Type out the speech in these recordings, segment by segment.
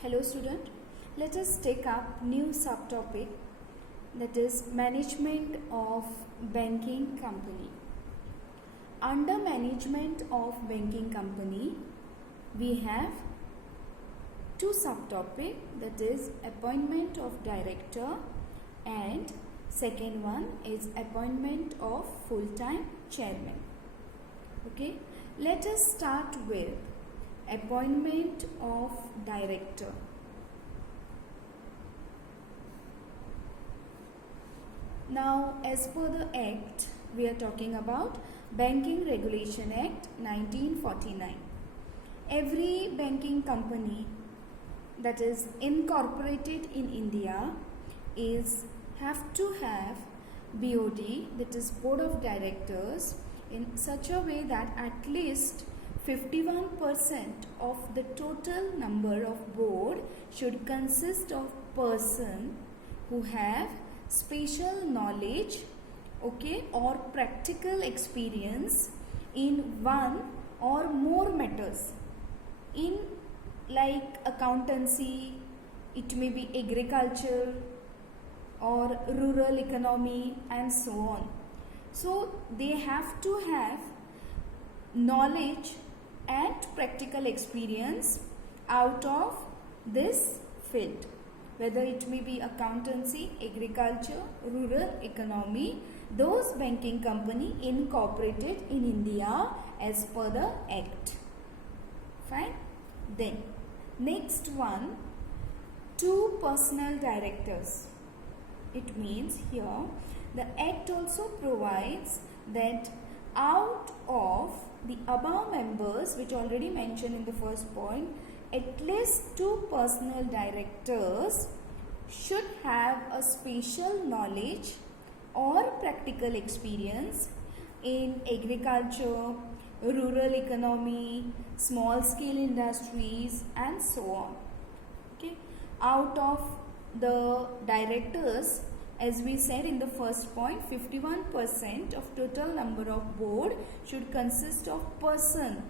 Hello student, let us take up new subtopic, that is management of banking company. Under management of banking company, we have two subtopic, that is appointment of director and second one is appointment of full-time chairman. Okay, let us start with appointment of director. Now, as per the Act, we are talking about Banking Regulation Act 1949. Every banking company that is incorporated in India have to have BOD, that is Board of Directors, in such a way that at least 51% of the total number of board should consist of person who have special knowledge, okay, or practical experience in one or more matters, in like accountancy, it may be agriculture or rural economy and so on. So they have to have knowledge and practical experience out of this field, whether it may be accountancy, agriculture, rural economy, those banking company incorporated in India as per the Act. Fine. Then next one, two personal directors. It means here the Act also provides that out of the above members which already mentioned in the first point, at least two personal directors should have a special knowledge or practical experience in agriculture, rural economy, small scale industries and so on. Okay, out of the directors, as we said in the first point, 51% of total number of board should consist of person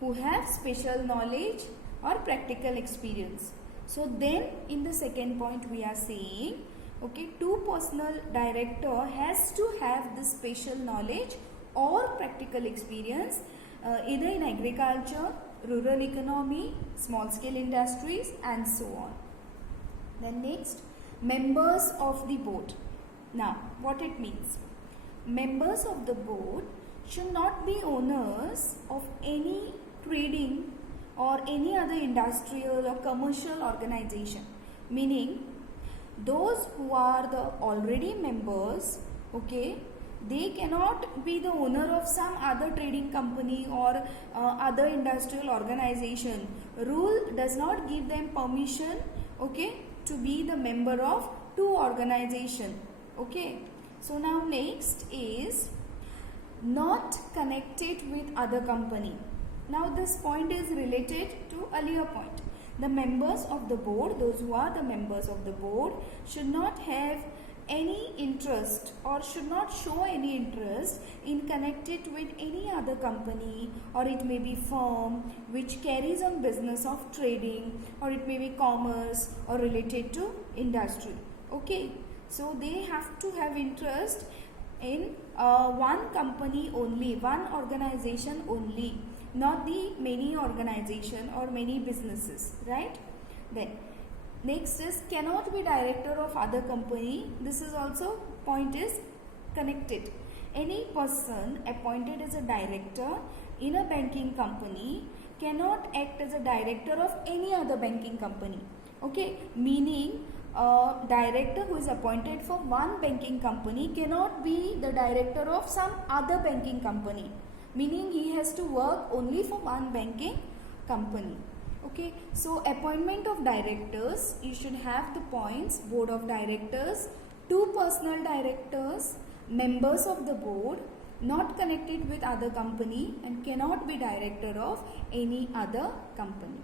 who have special knowledge or practical experience. So then in the second point we are saying, okay, two personal director has to have this special knowledge or practical experience either in agriculture, rural economy, small scale industries and so on. Then next, members of the board. Now what it means, members of the board should not be owners of any trading or any other industrial or commercial organization, meaning those who are the already members, okay, they cannot be the owner of some other trading company or other industrial organization. Rule does not give them permission, okay, to be the member of two organization. Okay, so now next is not connected with other company. Now this point is related to earlier point. The members of the board, those who are the members of the board, should not have any interest or should not show any interest in connected with any other company, or it may be firm which carries on business of trading, or it may be commerce or related to industry. Okay, so they have to have interest in one company only, one organization only, not the many organization or many businesses, right? Then next is cannot be director of other company. This is also point is connected. Any person appointed as a director in a banking company cannot act as a director of any other banking company. Okay, meaning a director who is appointed for one banking company cannot be the director of some other banking company, meaning he has to work only for one banking company. Okay, so appointment of directors, you should have the points: board of directors, two personal directors, members of the board, not connected with other company and cannot be director of any other company.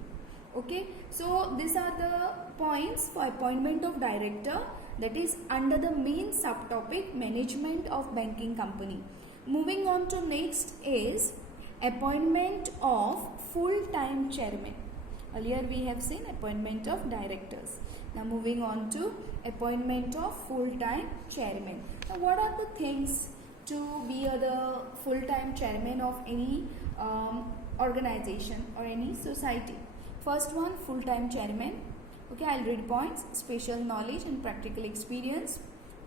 Okay, so these are the points for appointment of director, that is under the main subtopic management of banking company. Moving on to next is appointment of full-time chairman. Earlier we have seen appointment of directors. Now moving on to appointment of full-time chairman. Now what are the things to be the full-time chairman of any organization or any society? First one, full-time chairman. Okay, I'll read points. Special knowledge and practical experience.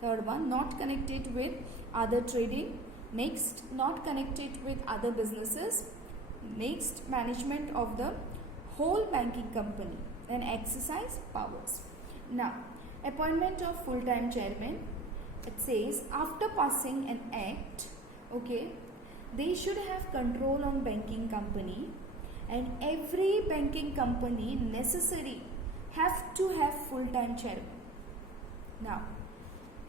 Third one, not connected with other trading. Next, not connected with other businesses. Next, management of the whole banking company and exercise powers. Now, appointment of full-time chairman. It says after passing an act, okay, they should have control on banking company, and every banking company necessary have to have full-time chairman. Now,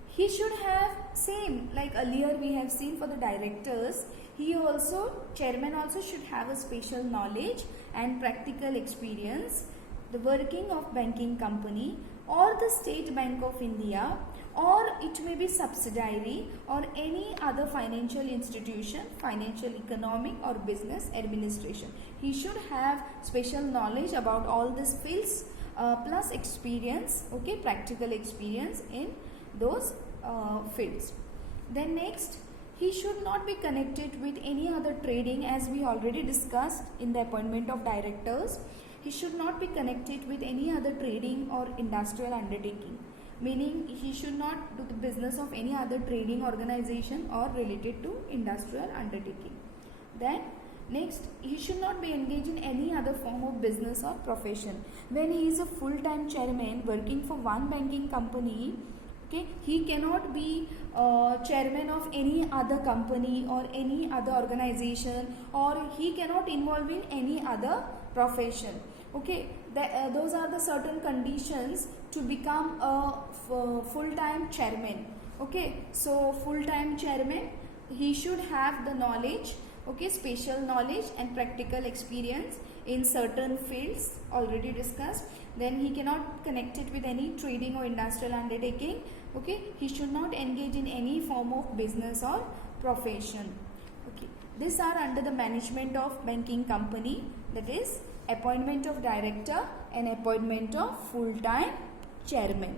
he should have same like earlier we have seen for the directors. Chairman also should have a special knowledge and practical experience, the working of banking company or the State Bank of India, or it may be subsidiary or any other financial institution, financial, economic or business administration. He should have special knowledge about all these fields plus experience, okay, practical experience in those fields. Then next, he should not be connected with any other trading, as we already discussed in the appointment of directors. He should not be connected with any other trading or industrial undertaking, meaning he should not do the business of any other trading organization or related to industrial undertaking. Then next, he should not be engaged in any other form of business or profession. When he is a full-time chairman working for one banking company, okay, he cannot be chairman of any other company or any other organization, or he cannot involve in any other profession. Okay, those are the certain conditions to become a full-time chairman. Okay, so full-time chairman, he should have the knowledge, okay, special knowledge and practical experience in certain fields already discussed. Then he cannot connect it with any trading or industrial undertaking. Okay, he should not engage in any form of business or profession. Okay, these are under the management of banking company, that is appointment of director and appointment of full-time chairman.